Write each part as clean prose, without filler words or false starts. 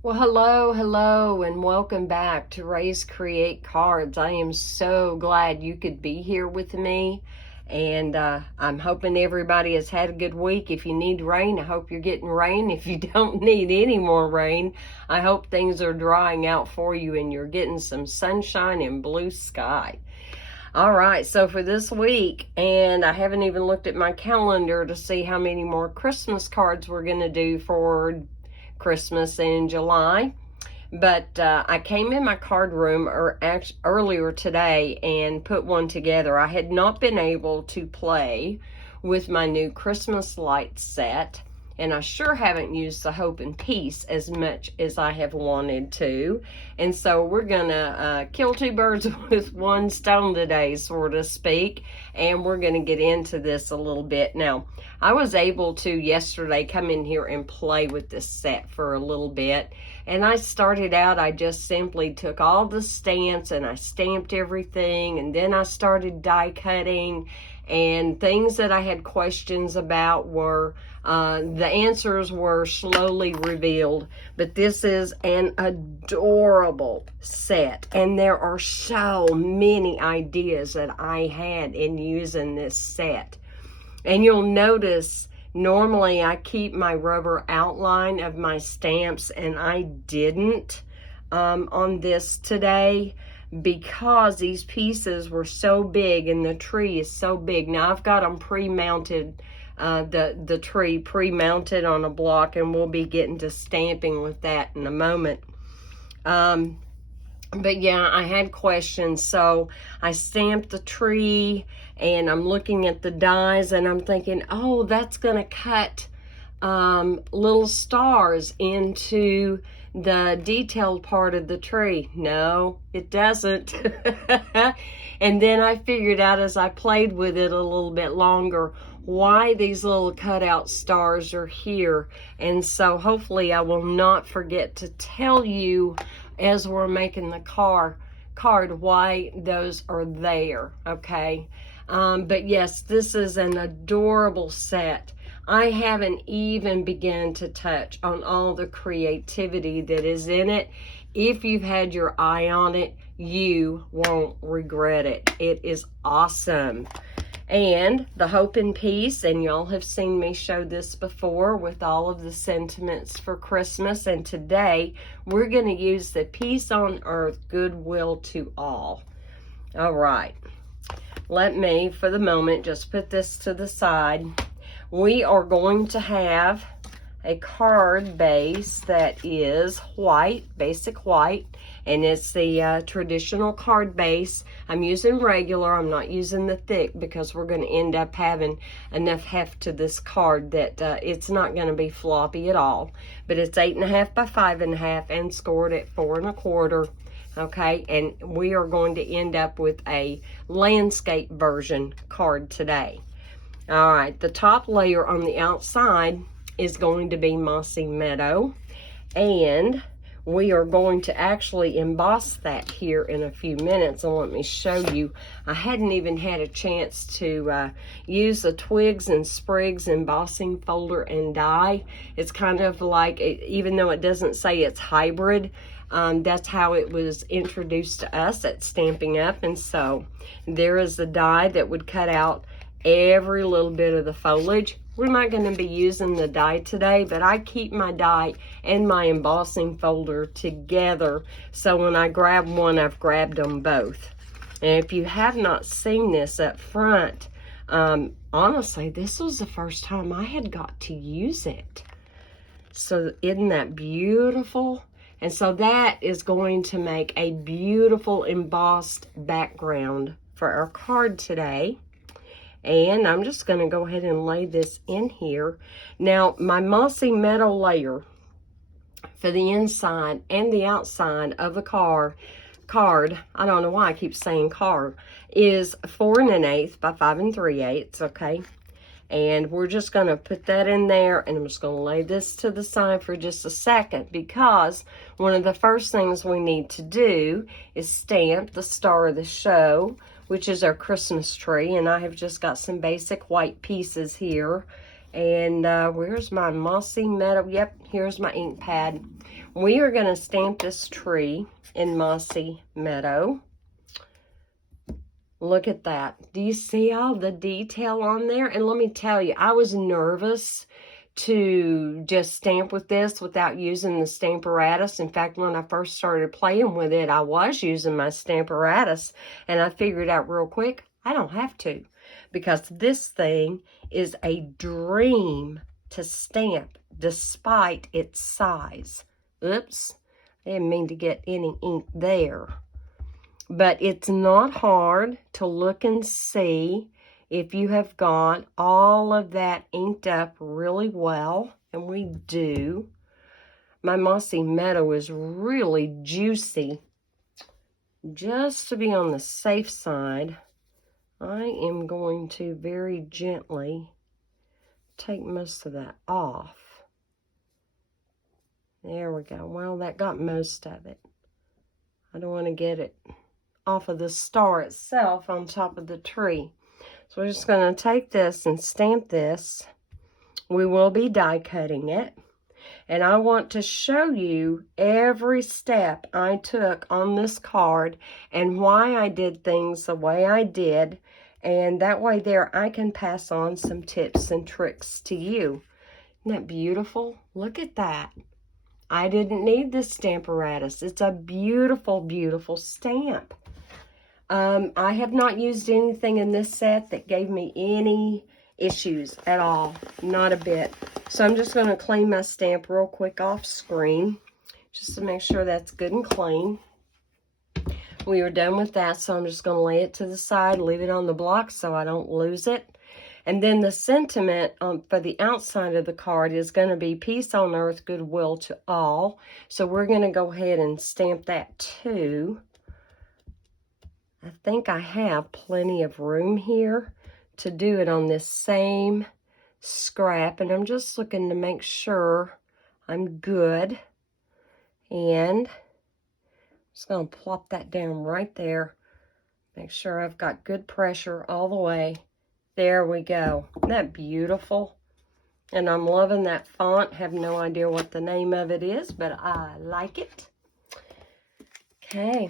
Well, hello, and welcome back to Raise Create Cards. I am so glad you could be here with me, and I'm hoping everybody has had a good week. If you need rain, I hope you're getting rain. If you don't need any more rain, I hope things are drying out for you and you're getting some sunshine and blue sky. All right, so for this week, and I haven't even looked at my calendar to see how many more Christmas cards we're going to do for Christmas in July. But I came in my card room earlier today and put one together. I had not been able to play with my new Christmas light set, and I sure haven't used the Hope and Peace as much as I have wanted to. And so we're gonna kill two birds with one stone today, so to speak, and we're gonna get into this a little bit. Now, I was able to yesterday come in here and play with this set for a little bit, and I started out, I just simply took all the stamps and I stamped everything, and then I started die cutting, and things that I had questions about were, the answers were slowly revealed. But this is an adorable set, and there are so many ideas that I had in using this set. And you'll notice, normally I keep my rubber outline of my stamps, and I didn't on this today, because these pieces were so big and the tree is so big. Now I've got them pre-mounted, the tree pre-mounted on a block, and we'll be getting to stamping with that in a moment. But yeah, I had questions, so I stamped the tree, and I'm looking at the dies, and I'm thinking, oh, that's gonna cut little stars into the detailed part of the tree. No, it doesn't. And then I figured out as I played with it a little bit longer why these little cutout stars are here. And so hopefully I will not forget to tell you as we're making the card why those are there, okay? But yes, this is an adorable set. I haven't even begun to touch on all the creativity that is in it. If you've had your eye on it, you won't regret it. It is awesome. And the Hope and Peace, and y'all have seen me show this before with all of the sentiments for Christmas. And today we're going to use the Peace on Earth, Goodwill to All. All right. Let me, for the moment, just put this to the side. We are going to have a card base that is white, basic white, and it's the traditional card base. I'm using regular, I'm not using the thick, because we're going to end up having enough heft to this card that it's not going to be floppy at all. But it's 8.5 by 5.5 and scored at 4 1/4. Okay, and we are going to end up with a landscape version card today. All right, the top layer on the outside is going to be Mossy Meadow, and we are going to actually emboss that here in a few minutes. And let me show you, I hadn't even had a chance to use the Twigs and Sprigs embossing folder and die. It's kind of like, even though it doesn't say it's hybrid, that's how it was introduced to us at Stampin' Up. And so there is the die that would cut out every little bit of the foliage. We're not going to be using the die today, but I keep my die and my embossing folder together, so when I grab one, I've grabbed them both. And if you have not seen this up front, honestly, this was the first time I had got to use it. So isn't that beautiful? And so that is going to make a beautiful embossed background for our card today. And I'm just going to go ahead and lay this in here. Now, my Mossy Meadow layer for the inside and the outside of the card, I don't know why I keep saying card, is 4 1/8 by 5 3/8, okay? And we're just going to put that in there, and I'm just going to lay this to the side for just a second, because one of the first things we need to do is stamp the star of the show, which is our Christmas tree. And I have just got some basic white pieces here. And where's my Mossy Meadow? Yep, here's my ink pad. we are going to stamp this tree in Mossy Meadow. Look at that. Do you see all the detail on there? And let me tell you, I was nervous to just stamp with this without using the Stamparatus. In fact, when I first started playing with it, I was using my Stamparatus, and I figured out real quick, I don't have to, because this thing is a dream to stamp despite its size. Oops, I didn't mean to get any ink there. But it's not hard to look and see if you have got all of that inked up really well, and we do. My Mossy Meadow is really juicy. Just to be on the safe side, I am going to very gently take most of that off. There we go. Well, that got most of it. I don't want to get it off of the star itself on top of the tree. So we're just going to take this and stamp this. We will be die cutting it. And I want to show you every step I took on this card and why I did things the way I did. And that way there I can pass on some tips and tricks to you. Isn't that beautiful? Look at that. I didn't need this Stamparatus. It's a beautiful, beautiful stamp. I have not used anything in this set that gave me any issues at all. Not a bit. So I'm just going to clean my stamp real quick off screen, just to make sure that's good and clean. We are done with that, so I'm just going to lay it to the side, leave it on the block so I don't lose it. And then the sentiment for the outside of the card is going to be peace on earth, goodwill to all. So we're going to go ahead and stamp that too. I think I have plenty of room here to do it on this same scrap, and I'm just looking to make sure I'm good. And I'm just going to plop that down right there. Make sure I've got good pressure all the way. There we go. Isn't that beautiful? And I'm loving that font. Have no idea what the name of it is, but I like it. Okay.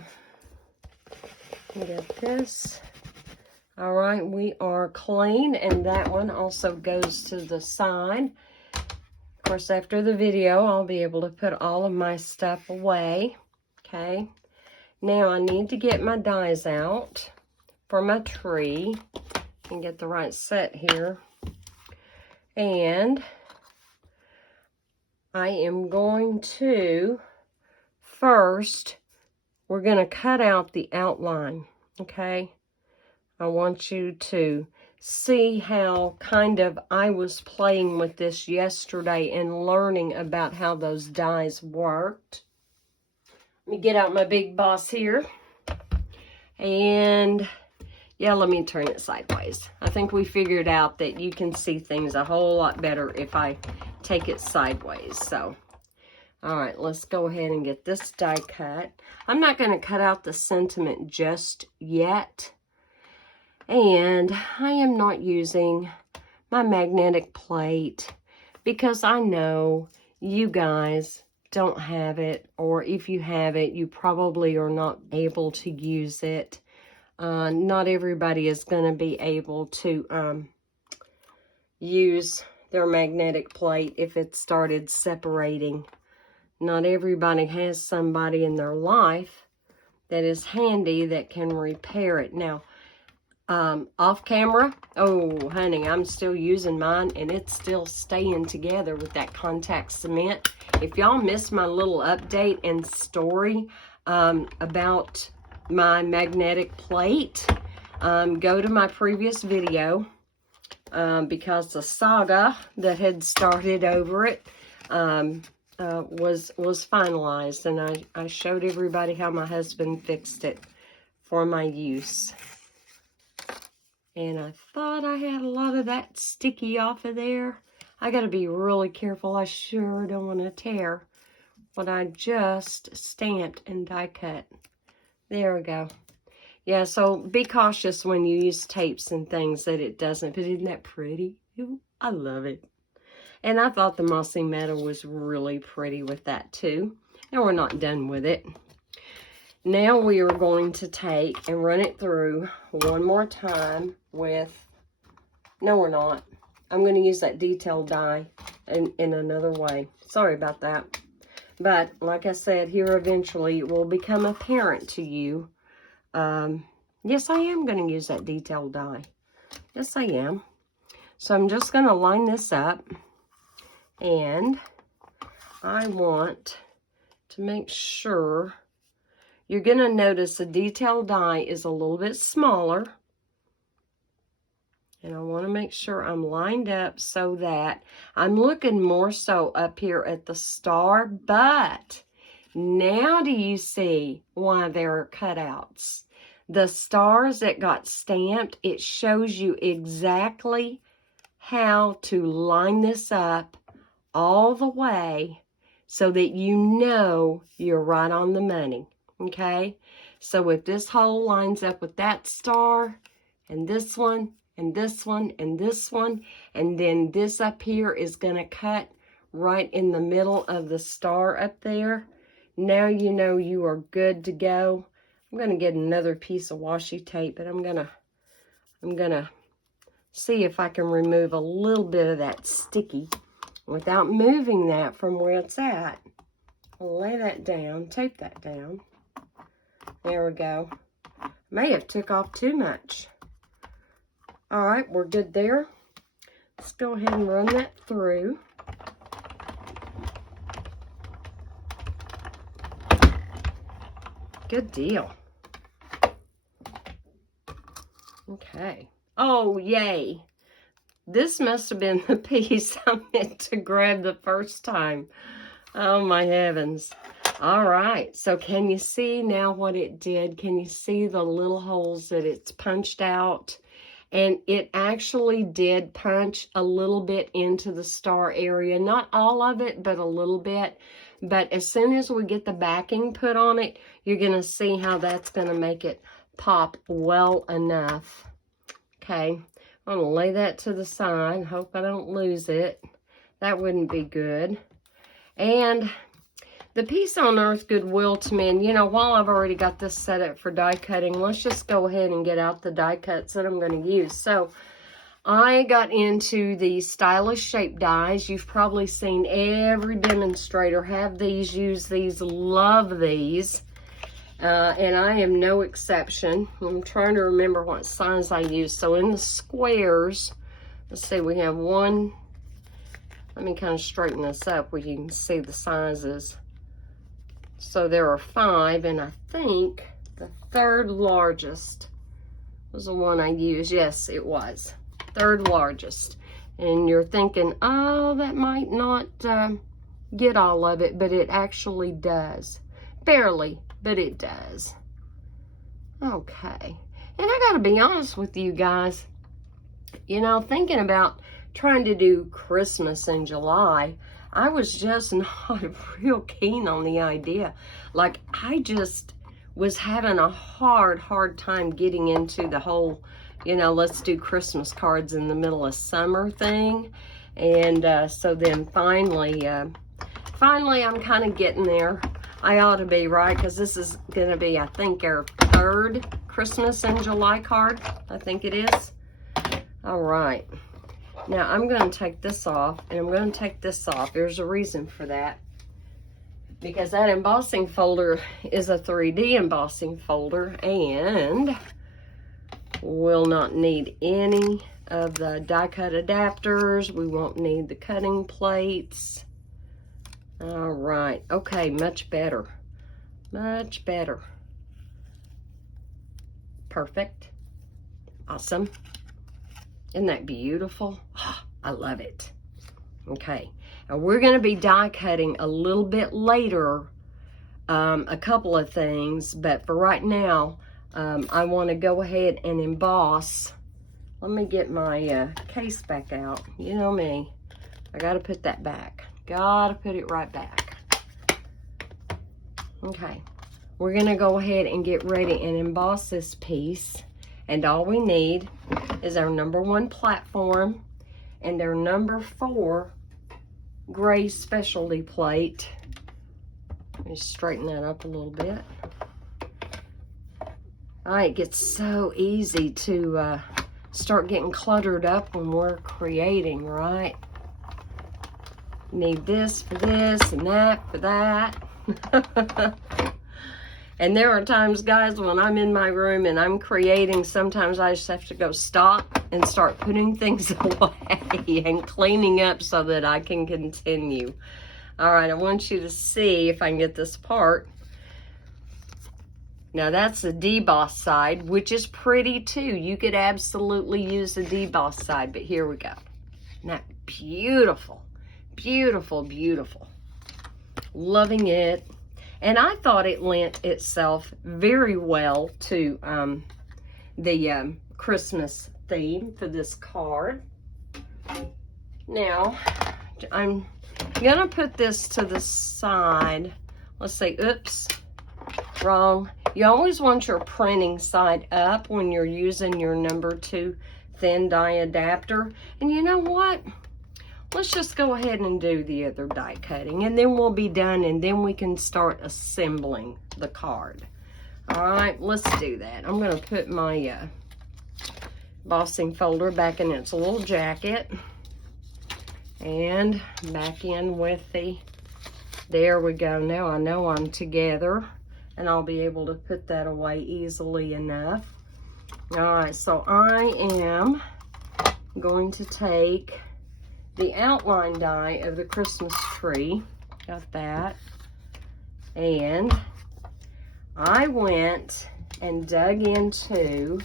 Get this. All right, we are clean, and that one also goes to the side. Of course, after the video, I'll be able to put all of my stuff away. Okay. Now I need to get my dies out for my tree and get the right set here. And I am going to first, we're going to cut out the outline, okay? I want you to see how kind of I was playing with this yesterday and learning about how those dies worked. Let me get out my big boss here. And yeah, let me turn it sideways. I think we figured out that you can see things a whole lot better if I take it sideways. So, all right, let's go ahead and get this die cut. I'm not going to cut out the sentiment just yet. And I am not using my magnetic plate because I know you guys don't have it, or if you have it, you probably are not able to use it. Not everybody is going to be able to use their magnetic plate if it started separating. Not everybody has somebody in their life that is handy that can repair it. Now, off camera, oh honey, I'm still using mine and it's still staying together with that contact cement. If y'all missed my little update and story about my magnetic plate, go to my previous video because the saga that had started over it was finalized, and I showed everybody how my husband fixed it for my use. And I thought I had a lot of that sticky off of there. I got to be really careful. I sure don't want to tear what I just stamped and die cut. There we go. Yeah, so be cautious when you use tapes and things that it doesn't. But isn't that pretty? I love it. And I thought the Mossy Meadow was really pretty with that too. And we're not done with it. Now we are going to take and run it through one more time with, no we're not. I'm going to use that detail die in another way. Sorry about that. But like I said, here eventually it will become apparent to you. Yes, I am going to use that detail die. Yes, I am. So I'm just going to line this up. And I want to make sure, you're going to notice the detail die is a little bit smaller. And I want to make sure I'm lined up so that I'm looking more so up here at the star. But now do you see why there are cutouts? The stars that got stamped, it shows you exactly how to line this up all the way so that you know you're right on the money. Okay? So if this hole lines up with that star and this one, and this one, and this one, and then this up here is going to cut right in the middle of the star up there. Now you know you are good to go. I'm going to get another piece of washi tape, and I'm gonna see if I can remove a little bit of that sticky without moving that from where it's at. I'll lay that down, tape that down. There we go. May have took off too much. All right, we're good there. Let's go ahead and run that through. Good deal. Okay. Oh, yay. This must have been the piece I meant to grab the first time. Oh, my heavens. All right. So can you see now what it did? Can you see the little holes that it's punched out? And it actually did punch a little bit into the star area. Not all of it, but a little bit. But as soon as we get the backing put on it, you're going to see how that's going to make it pop well enough. Okay. I'm going to lay that to the side. Hope I don't lose it. That wouldn't be good. And the piece on Earth Goodwill to me, and you know, while I've already got this set up for die cutting, let's just go ahead and get out the die cuts that I'm going to use. So I got into the stylish shape dies. You've probably seen every demonstrator have these, use these, love these. And I am no exception. I'm trying to remember what size I use. So in the squares, let's see, we have one. Let me kind of straighten this up where you can see the sizes. So there are 5, and I think the third largest was the one I used. Yes, it was. Third largest. And you're thinking, oh, that might not get all of it, but it actually does. Barely, but it does. Okay. And I got to be honest with you guys. You know, thinking about trying to do Christmas in July, I was just not real keen on the idea. Like, I just was having a hard time getting into the whole, you know, let's do Christmas cards in the middle of summer thing. And so then finally I'm kind of getting there. I ought to be, right? Because this is going to be, I think, our 3rd Christmas in July card. I think it is. All right. Now, I'm going to take this off, and I'm going to take this off. There's a reason for that. Because that embossing folder is a 3D embossing folder, and we'll not need any of the die-cut adapters. We won't need the cutting plates. All right. Okay, much better. Much better. Perfect. Awesome. Isn't that beautiful? Oh, I love it. Okay. Now we're going to be die cutting a little bit later, a couple of things, but for right now, I want to go ahead and emboss. Let me get my case back out. You know me. I got to put that back. Got to put it right back. Okay. We're going to go ahead and get ready and emboss this piece. And all we need is our number 1 platform and our number 4 gray specialty plate. Let me straighten that up a little bit. It gets so easy to start getting cluttered up when we're creating, right? Need this for this and that for that. And there are times, guys, when I'm in my room and I'm creating, sometimes I just have to go stop and start putting things away and cleaning up so that I can continue. All right, I want you to see if I can get this apart. Now that's the deboss side, which is pretty too. You could absolutely use the deboss side, but here we go. Isn't that beautiful? Beautiful, beautiful. Loving it. And I thought it lent itself very well to the Christmas theme for this card. Now, I'm gonna put this to the side. Let's say, oops, wrong. You always want your printing side up when you're using your number 2 thin die adapter. And you know what? Let's just go ahead and do the other die cutting, and then we'll be done, and then we can start assembling the card. All right, let's do that. I'm going to put my embossing folder back in its little jacket, and back in with the, there we go. Now I know I'm together, and I'll be able to put that away easily enough. All right, so I am going to take the outline die of the Christmas tree. Got that. And I went and dug into,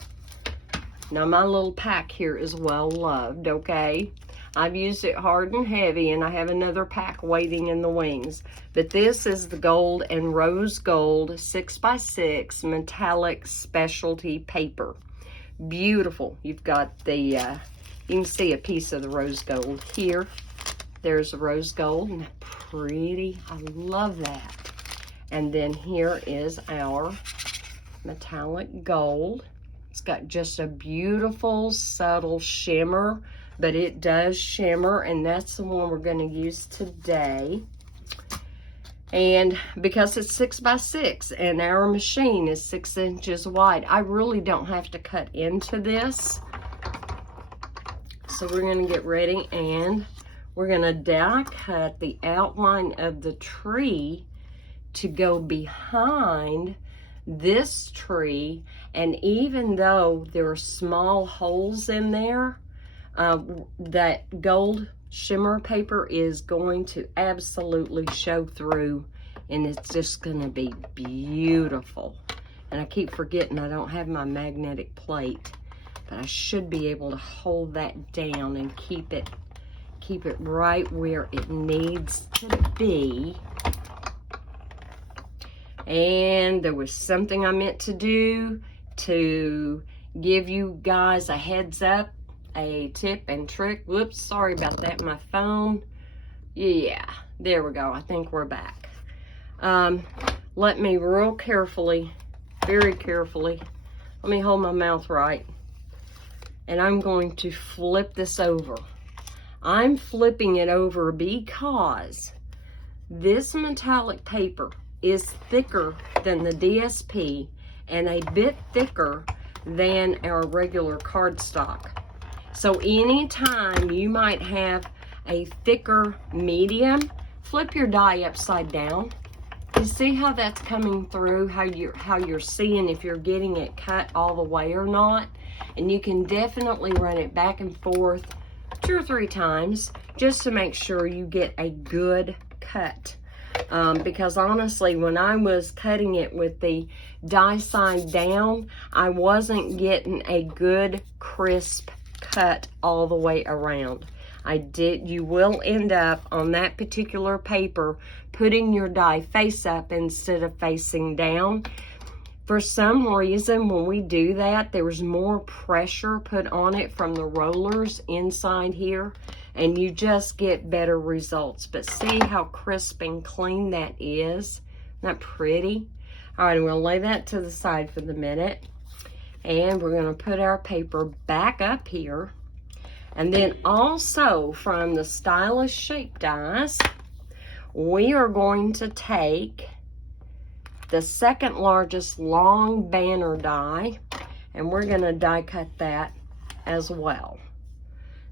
now my little pack here is well loved, okay? I've used it hard and heavy, and I have another pack waiting in the wings. But this is the gold and rose gold 6x6 metallic specialty paper. Beautiful. You've got the you can see a piece of the rose gold here. There's the rose gold. Isn't that pretty? I love that. And then here is our metallic gold. It's got just a beautiful, subtle shimmer, but it does shimmer, and that's the one we're going to use today. And because it's 6x6 and our machine is 6 inches wide, I really don't have to cut into this. So we're going to get ready, and we're going to die cut the outline of the tree to go behind this tree. And even though there are small holes in there, that gold shimmer paper is going to absolutely show through, and it's just going to be beautiful. And I keep forgetting I don't have my magnetic plate, but I should be able to hold that down and keep it right where it needs to be. And there was something I meant to do to give you guys a heads up, a tip and trick. Whoops, sorry about that, my phone. Yeah, there we go. I think we're back. Let me real carefully, very carefully, let me hold my mouth right. And I'm going to flip this over. I'm flipping it over because this metallic paper is thicker than the DSP and a bit thicker than our regular cardstock. So anytime you might have a thicker medium, flip your die upside down. You see how that's coming through, how you're seeing if you're getting it cut all the way or not. And you can definitely run it back and forth 2 or 3 times just to make sure you get a good cut. Because honestly, when I was cutting it with the die side down, I wasn't getting a good crisp cut all the way around. You will end up on that particular paper putting your die face up instead of facing down. For some reason, when we do that, there was more pressure put on it from the rollers inside here, and you just get better results. But see how crisp and clean that is? Isn't that pretty? All right, I'm going to lay that to the side for the minute, and we're going to put our paper back up here. And then also from the Stylish Shape dies, we are going to take the second largest long banner die, and we're going to die cut that as well.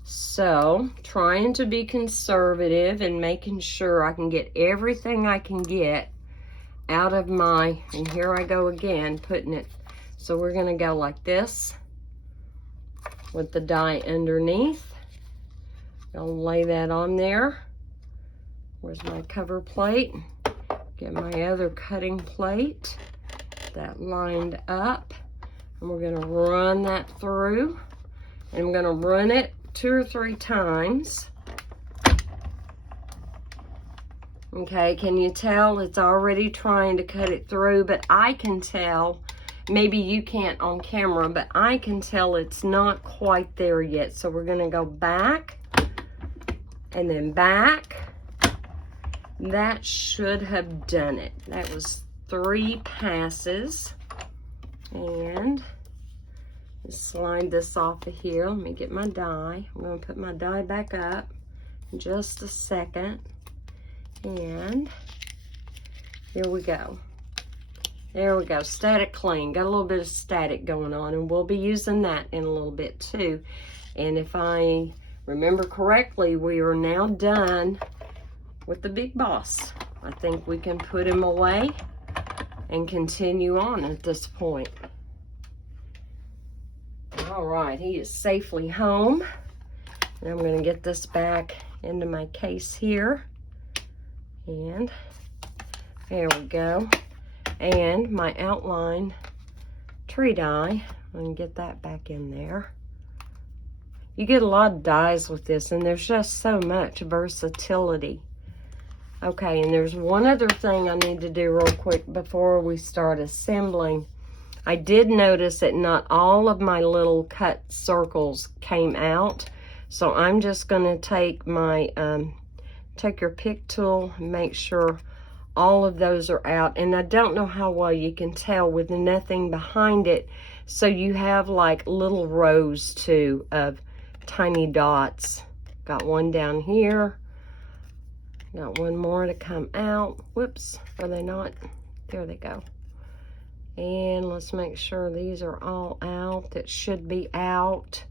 So, trying to be conservative and making sure I can get everything I can get out of my, and here I go again, putting it. So we're going to go like this with the die underneath. I'll lay that on there. Where's my cover plate? Get my other cutting plate. That lined up. And we're going to run that through. And I'm going to run it 2 or 3 times. Okay, can you tell it's already trying to cut it through? But I can tell, maybe you can't on camera, but I can tell it's not quite there yet. So we're going to go back and then back. That should have done it. That was 3 passes. And slide this off of here. Let me get my die. I'm going to put my die back up in just a second. And here we go. There we go. Static clean. Got a little bit of static going on, and we'll be using that in a little bit too. And if I remember correctly, we are now done with the Big Boss. I think we can put him away and continue on at this point. All right, he is safely home. And I'm going to get this back into my case here. And there we go. And my outline tree die, I'm going to get that back in there. You get a lot of dies with this, and there's just so much versatility. Okay, and there's one other thing I need to do real quick before we start assembling. I did notice that not all of my little cut circles came out, so I'm just going to take my take your pick tool and make sure all of those are out. And I don't know how well you can tell with nothing behind it, so you have like little rows too of tiny dots. Got one down here, got one more to come out. Whoops, are they not? There they go. And let's make sure these are all out. That should be out.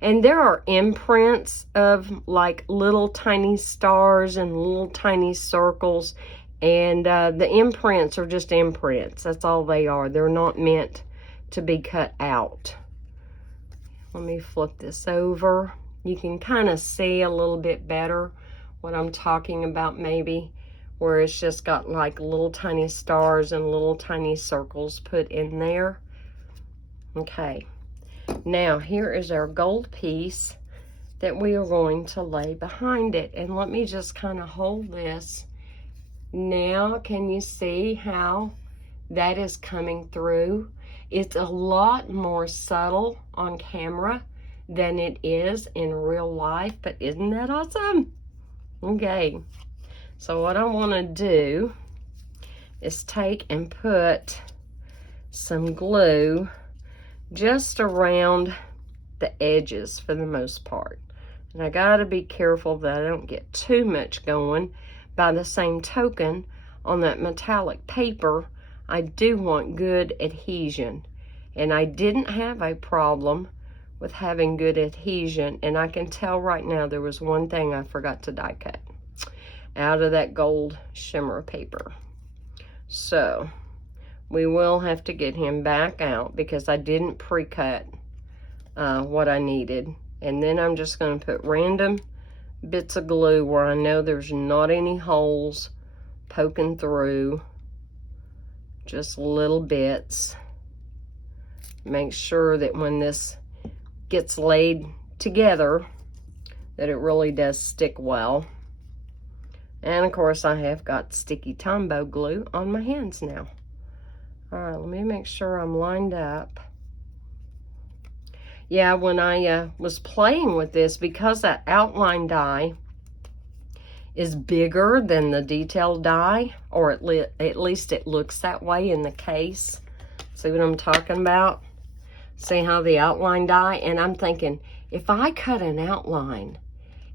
And there are imprints of like little tiny stars and little tiny circles. And the imprints are just imprints. That's all they are. They're not meant to be cut out. Let me flip this over. You can kind of see a little bit better what I'm talking about, maybe, where it's just got like little tiny stars and little tiny circles put in there. Okay, now here is our gold piece that we are going to lay behind it. And let me just kind of hold this. Now, can you see how that is coming through? It's a lot more subtle on camera than it is in real life, but isn't that awesome? Okay, so what I want to do is take and put some glue just around the edges for the most part. And I got to be careful that I don't get too much going. By the same token, on that metallic paper, I do want good adhesion. And I didn't have a problem with having good adhesion. And I can tell right now there was one thing I forgot to die cut out of that gold shimmer paper. So we will have to get him back out because I didn't pre-cut what I needed. And then I'm just going to put random bits of glue where I know there's not any holes poking through. Just little bits. Make sure that when this gets laid together that it really does stick well. And of course I have got sticky Tombow glue on my hands now. Alright, let me make sure I'm lined up. Yeah, when I was playing with this, because that outline die is bigger than the detail die, or at least it looks that way in the case. See what I'm talking about? See how the outline die? And I'm thinking, if I cut an outline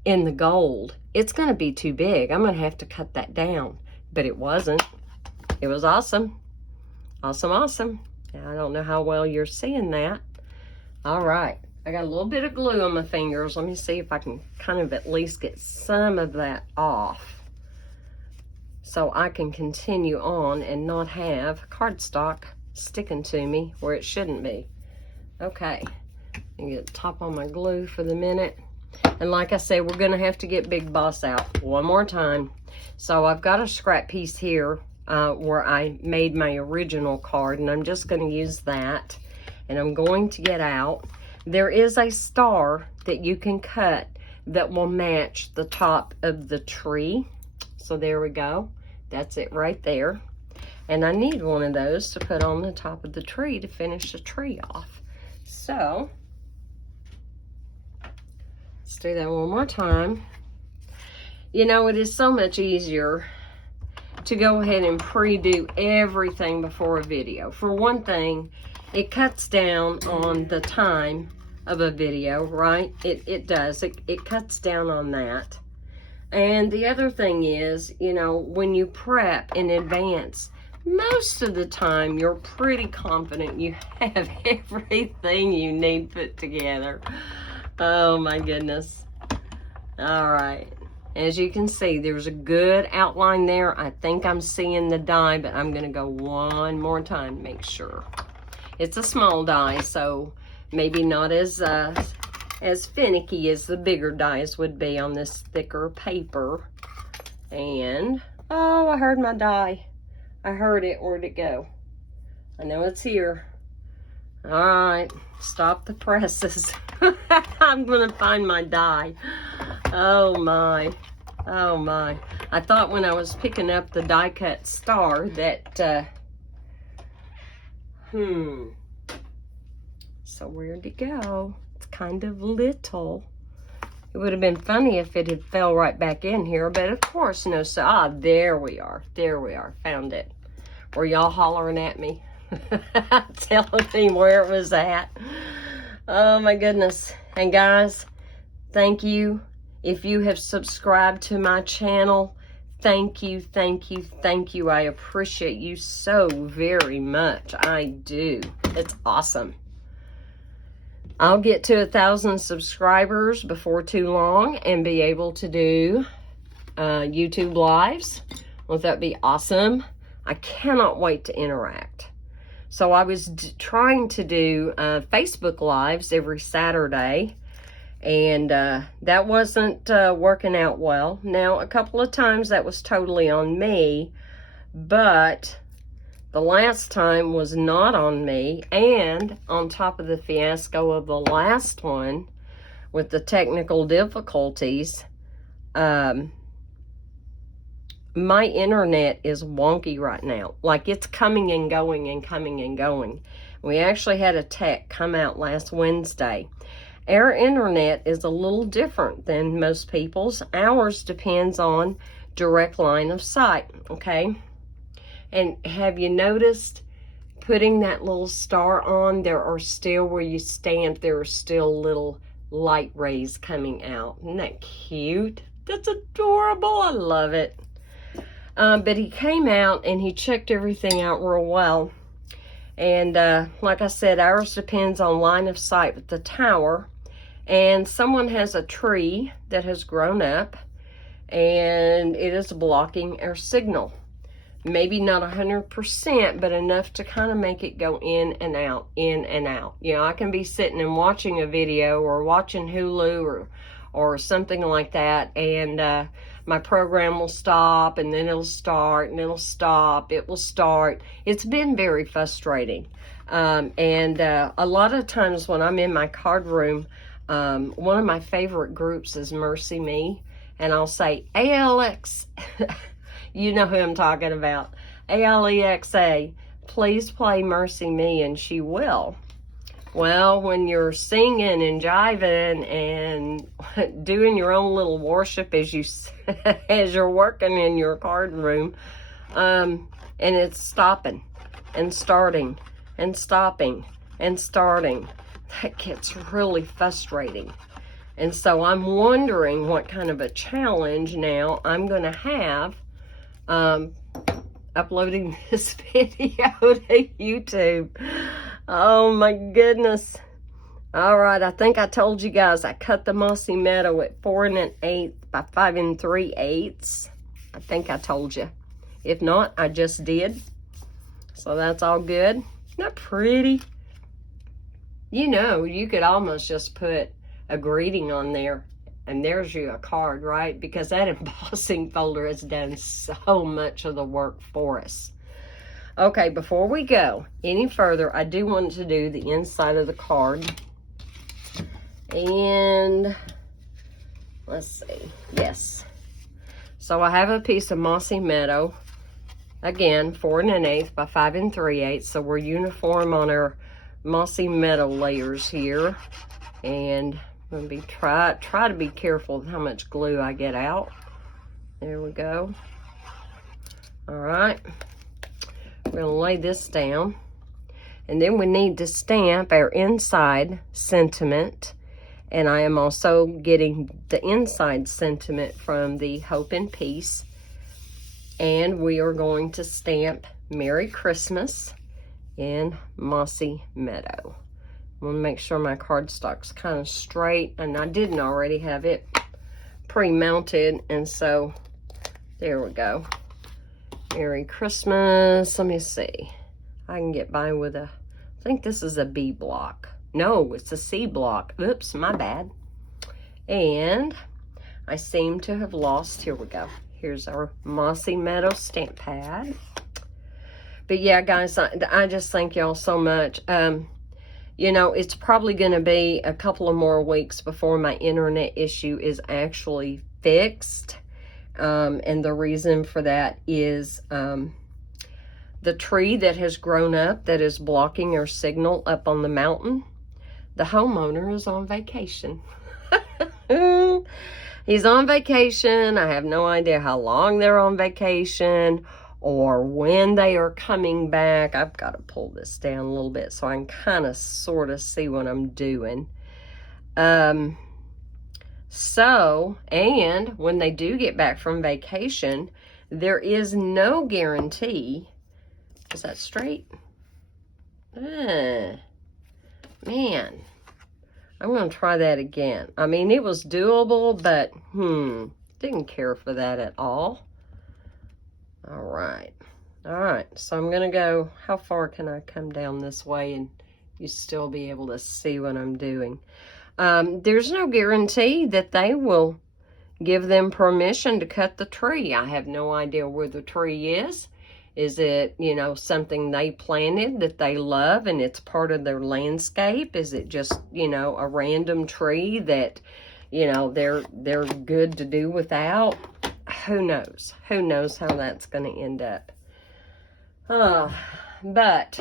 in the gold, it's going to be too big. I'm going to have to cut that down. But it wasn't. It was awesome. Awesome, awesome. I don't know how well you're seeing that. All right. I got a little bit of glue on my fingers. Let me see if I can kind of at least get some of that off so I can continue on and not have cardstock sticking to me where it shouldn't be. Okay. And get the top on my glue for the minute. And like I said, we're going to have to get Big Boss out one more time. So I've got a scrap piece here where I made my original card, and I'm just going to use that. And I'm going to get out. There is a star that you can cut that will match the top of the tree. So there we go. That's it right there. And I need one of those to put on the top of the tree to finish the tree off. So let's do that one more time. You know, it is so much easier to go ahead and pre-do everything before a video. For one thing, it cuts down on the time of a video, right? It does. It cuts down on that. And the other thing is, you know, when you prep in advance, most of the time you're pretty confident you have everything you need put together. Oh my goodness. All right. As you can see, there's a good outline there. I think I'm seeing the die, but I'm going to go one more time to make sure. It's a small die, so maybe not as finicky as the bigger dies would be on this thicker paper. And, oh, I heard my die. I heard it. Where'd it go? I know it's here. All right, stop the presses. I'm going to find my die. Oh, my. Oh, my. I thought when I was picking up the die cut star that, so where'd it go? It's kind of little. It would have been funny if it had fell right back in here, but of course no. So, there we are. There we are. Found it. Were y'all hollering at me? Telling me where it was at. Oh my goodness. And guys, thank you. If you have subscribed to my channel, thank you, thank you, thank you. I appreciate you so very much. I do. It's awesome. I'll get to 1,000 subscribers before too long and be able to do YouTube lives. Won't that be awesome? I cannot wait to interact. So I was trying to do Facebook lives every Saturday, and that wasn't working out well. Now, a couple of times that was totally on me, but the last time was not on me. And on top of the fiasco of the last one with the technical difficulties, my internet is wonky right now. Like, it's coming and going and coming and going. We actually had a tech come out last Wednesday. Our internet is a little different than most people's. Ours depends on direct line of sight, okay? And have you noticed putting that little star on, there are still, where you stand, there are still little light rays coming out. Isn't that cute? That's adorable. I love it. But he came out and he checked everything out real well. And like I said, ours depends on line of sight with the tower. And someone has a tree that has grown up, and it is blocking our signal. Maybe not 100%, but enough to kind of make it go in and out, in and out. You know, I can be sitting and watching a video or watching Hulu or something like that, and my program will stop, and then it'll start, and it'll stop, it will start. It's been very frustrating. And a lot of times when I'm in my card room, one of my favorite groups is Mercy Me, and I'll say, ALX, you know who I'm talking about, ALEXA, please play Mercy Me, and she will. Well, when you're singing and jiving and doing your own little worship as you're working in your card room, and it's stopping and starting and stopping and starting, that gets really frustrating. And so I'm wondering what kind of a challenge now I'm going to have uploading this video to YouTube. Oh my goodness. All right, I think I told you guys I cut the mossy meadow at 4 1/8 by 5 3/8. I think I told you. If not, I just did. So that's all good. Isn't that pretty? You know, you could almost just put a greeting on there and there's you a card, right? Because that embossing folder has done so much of the work for us. Okay, before we go any further, I do want to do the inside of the card. And let's see, yes. So I have a piece of mossy meadow, again, 4 1/8 by 5 3/8. So we're uniform on our mossy meadow layers here. And I'm gonna be try to be careful with how much glue I get out. There we go. All right, we're gonna lay this down. And then we need to stamp our inside sentiment. And I am also getting the inside sentiment from the Hope and Peace. And we are going to stamp Merry Christmas in Mossy Meadow. I want to make sure my cardstock's kind of straight. And I didn't already have it pre-mounted. And so, there we go. Merry Christmas. Let me see. I can get by with a, I think this is a B block. No, it's a C block. Oops, my bad. And I seem to have lost, here we go. Here's our Mossy Meadow stamp pad. But yeah, guys, I just thank y'all so much. You know, it's probably going to be a couple of more weeks before my internet issue is actually fixed. And the reason for that is the tree that has grown up that is blocking our signal up on the mountain. The homeowner is on vacation. He's on vacation. I have no idea how long they're on vacation or when they are coming back. I've got to pull this down a little bit so I can kind of sort of see what I'm doing. So, and when they do get back from vacation, there is no guarantee. Is that straight? Man, I'm going to try that again. I mean, it was doable, but, didn't care for that at all. All right. All right, so I'm going to go, how far can I come down this way and you still be able to see what I'm doing? There's no guarantee that they will give them permission to cut the tree. I have no idea where the tree is. Is it, you know, something they planted that they love and it's part of their landscape? Is it just, you know, a random tree that, you know, they're good to do without? Who knows? Who knows how that's going to end up? But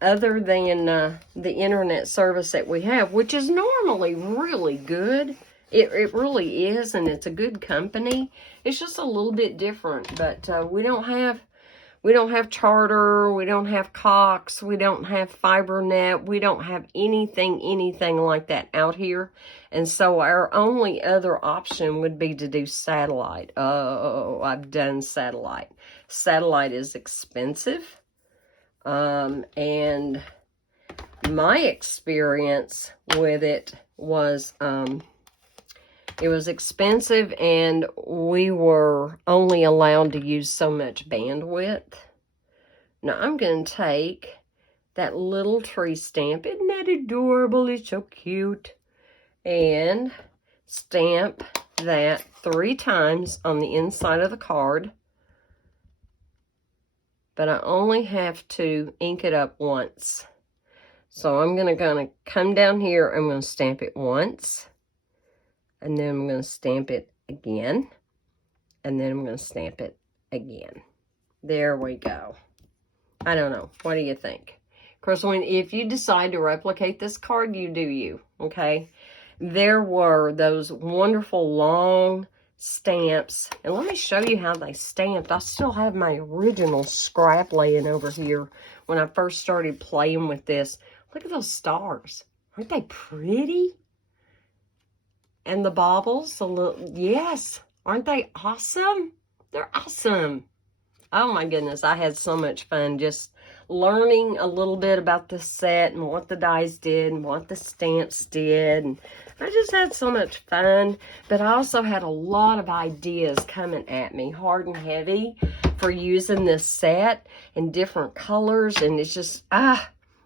other than the internet service that we have, which is normally really good, it really is, and it's a good company. It's just a little bit different, but we don't have Charter, we don't have Cox, we don't have FiberNet, we don't have anything like that out here. And so our only other option would be to do satellite. Oh, I've done satellite. Satellite is expensive. And my experience with it was, it was expensive, and we were only allowed to use so much bandwidth. Now, I'm going to take that little tree stamp. Isn't that adorable? It's so cute. And stamp that 3 times on the inside of the card. But I only have to ink it up once. So I'm going to come down here. I'm going to stamp it once. And then I'm going to stamp it again. And then I'm going to stamp it again. There we go. I don't know. What do you think? Of course, if you decide to replicate this card, you do you. Okay? There were those wonderful long stamps. And let me show you how they stamped. I still have my original scrap laying over here when I first started playing with this. Look at those stars. Aren't they pretty? And the baubles, yes. Aren't they awesome? They're awesome. Oh my goodness, I had so much fun just learning a little bit about the set and what the dies did and what the stamps did. And I just had so much fun, but I also had a lot of ideas coming at me, hard and heavy, for using this set in different colors. And it's just,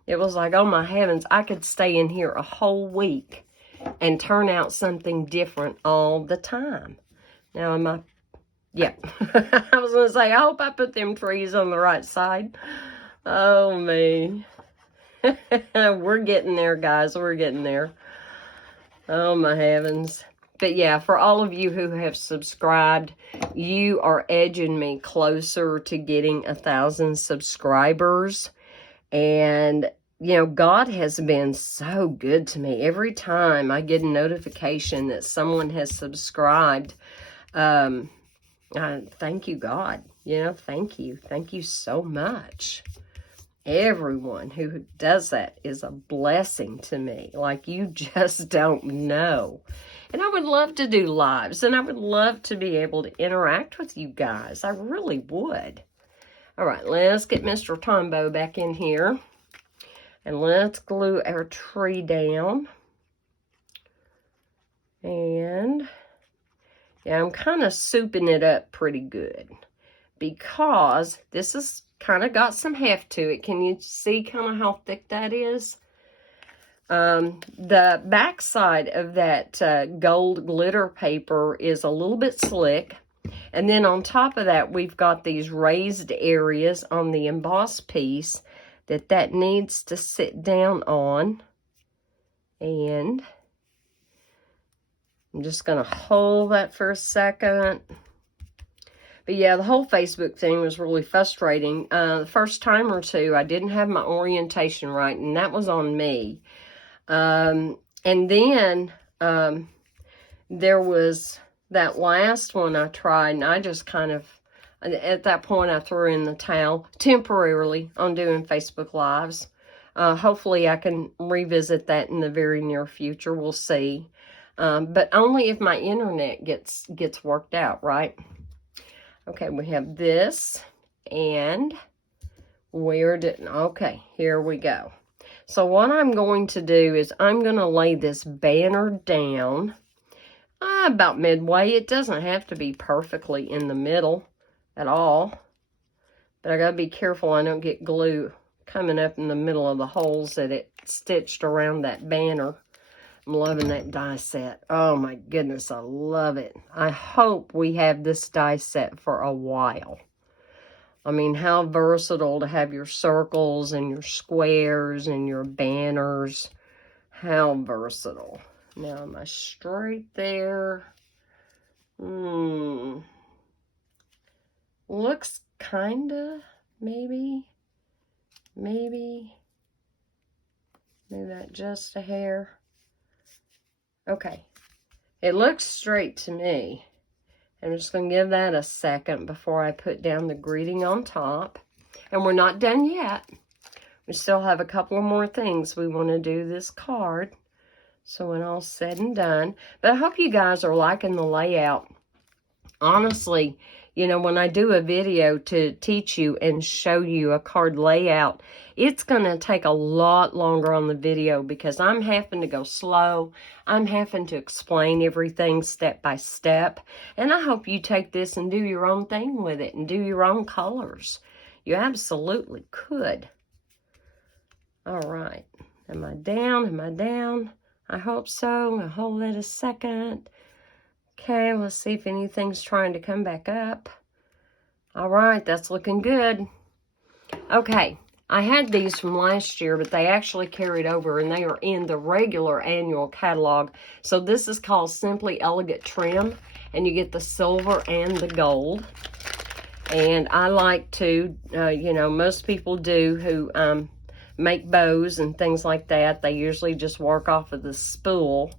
it was like, oh my heavens, I could stay in here a whole week and turn out something different all the time. Now, yeah, I was going to say, I hope I put them trees on the right side. Oh, me. We're getting there, guys. We're getting there. Oh, my heavens. But yeah, for all of you who have subscribed, you are edging me closer to getting 1,000 subscribers. And, you know, God has been so good to me. Every time I get a notification that someone has subscribed, thank you, God. You know, thank you. Thank you so much. Everyone who does that is a blessing to me. Like, you just don't know. And I would love to do lives, and I would love to be able to interact with you guys. I really would. All right, let's get Mr. Tombow back in here. And let's glue our tree down. And yeah, I'm kind of souping it up pretty good because this is kind of got some heft to it. Can you see kind of how thick that is? The back side of that gold glitter paper is a little bit slick. And then on top of that, we've got these raised areas on the embossed piece that needs to sit down on. And I'm just going to hold that for a second. But yeah, the whole Facebook thing was really frustrating. The first time or two, I didn't have my orientation right, and that was on me. And then there was that last one I tried, and I just kind of, at that point, I threw in the towel temporarily on doing Facebook Lives. Hopefully, I can revisit that in the very near future. We'll see. But only if my internet gets worked out, right? Okay, we have this, and okay, here we go. So what I'm going to do is I'm going to lay this banner down about midway. It doesn't have to be perfectly in the middle at all, but I got to be careful I don't get glue coming up in the middle of the holes that it stitched around that banner. I'm loving that die set. Oh my goodness, I love it. I hope we have this die set for a while. I mean, how versatile to have your circles and your squares and your banners. How versatile. Now, am I straight there? Looks kinda, maybe move that just a hair. Okay, it looks straight to me. I'm just going to give that a second before I put down the greeting on top. And we're not done yet. We still have a couple of more things we want to do this card. So when all's said and done. But I hope you guys are liking the layout. Honestly, you know, when I do a video to teach you and show you a card layout, it's going to take a lot longer on the video because I'm having to go slow. I'm having to explain everything step by step. And I hope you take this and do your own thing with it and do your own colors. You absolutely could. All right. Am I down? Am I down? I hope so. I'll hold it a second. Okay, let's see if anything's trying to come back up. All right, that's looking good. Okay, I had these from last year, but they actually carried over, and they are in the regular annual catalog. So this is called Simply Elegant Trim, and you get the silver and the gold. And I like to, you know, most people do who make bows and things like that. They usually just work off of the spool.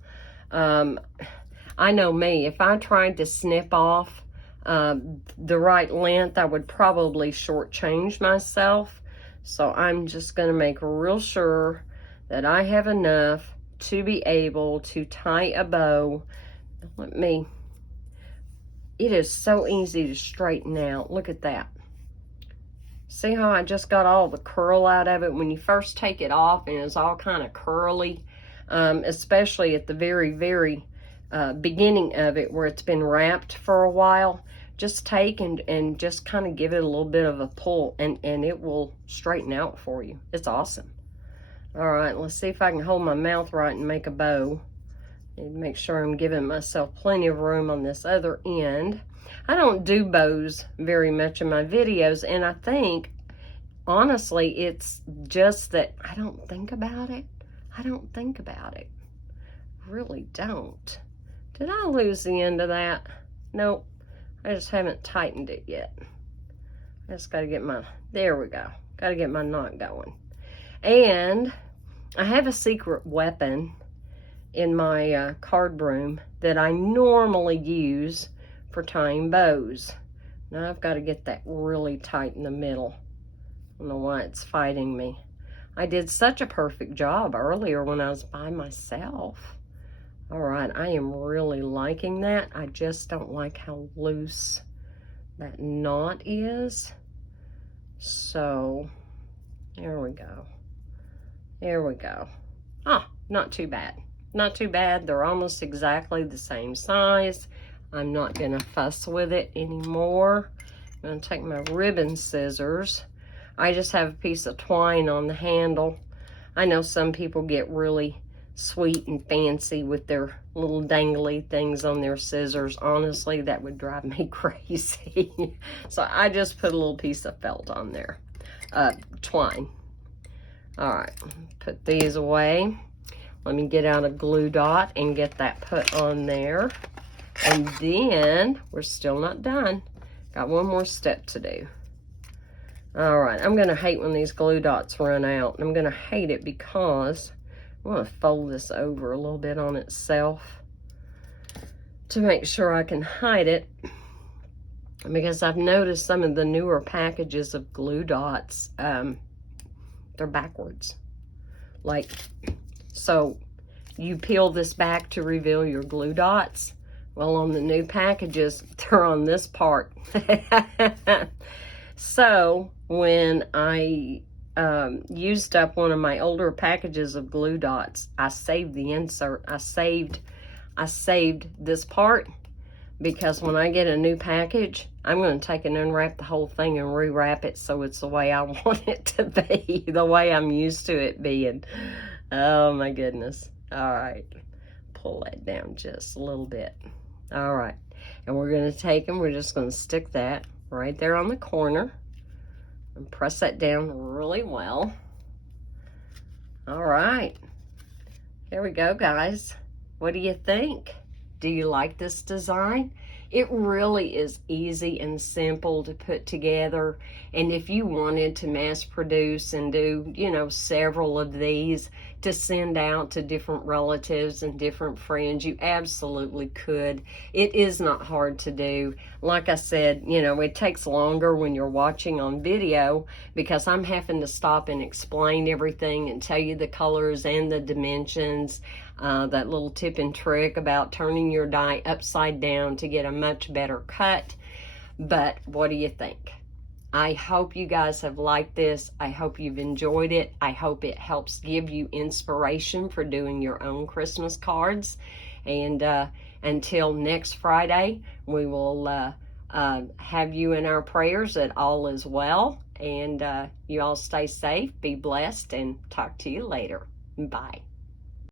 I know me, if I tried to snip off the right length, I would probably shortchange myself. So I'm just going to make real sure that I have enough to be able to tie a bow. It is so easy to straighten out. Look at that. See how I just got all the curl out of it? When you first take it off and it's all kind of curly, especially at the very, very beginning of it where it's been wrapped for a while, just take and just kind of give it a little bit of a pull, and it will straighten out for you. It's awesome. All right, let's see if I can hold my mouth right and make a bow. Need to make sure I'm giving myself plenty of room on this other end. I don't do bows very much in my videos, and I think, honestly, it's just that I don't think about it. I don't think about it. Really don't. Did I lose the end of that? Nope. I just haven't tightened it yet. I just got to get my, there we go. Got to get my knot going. And I have a secret weapon in my card room that I normally use for tying bows. Now I've got to get that really tight in the middle. I don't know why it's fighting me. I did such a perfect job earlier when I was by myself. All right, I am really liking that. I just don't like how loose that knot is. So, there we go. There we go. Ah, not too bad. Not too bad. They're almost exactly the same size. I'm not going to fuss with it anymore. I'm going to take my ribbon scissors. I just have a piece of twine on the handle. I know some people get really sweet and fancy with their little dangly things on their scissors. Honestly, that would drive me crazy. So I just put a little piece of felt on there. Twine. All right, put these away. Let me get out a glue dot and get that put on there. And then, we're still not done. Got one more step to do. All right, I'm gonna hate when these glue dots run out. I'm gonna hate it because I'm gonna fold this over a little bit on itself to make sure I can hide it. Because I've noticed some of the newer packages of glue dots, they're backwards. Like, so you peel this back to reveal your glue dots. Well, on the new packages, they're on this part. So when I used up one of my older packages of glue dots, I saved the insert. I saved this part, because when I get a new package, I'm going to take and unwrap the whole thing and rewrap it so it's the way I want it to be, the way I'm used to it being. Oh my goodness. All right, pull that down just a little bit. All right, and we're going to take and we're just going to stick that right there on the corner and press that down really well. All right, here we go, guys. What do you think? Do you like this design? It really is easy and simple to put together. And if you wanted to mass produce and do, you know, several of these to send out to different relatives and different friends, you absolutely could. It is not hard to do. Like I said, you know, it takes longer when you're watching on video because I'm having to stop and explain everything and tell you the colors and the dimensions. That little tip and trick about turning your die upside down to get a much better cut. But what do you think? I hope you guys have liked this. I hope you've enjoyed it. I hope it helps give you inspiration for doing your own Christmas cards. And until next Friday, we will have you in our prayers that all is well. And you all stay safe, be blessed, and talk to you later. Bye.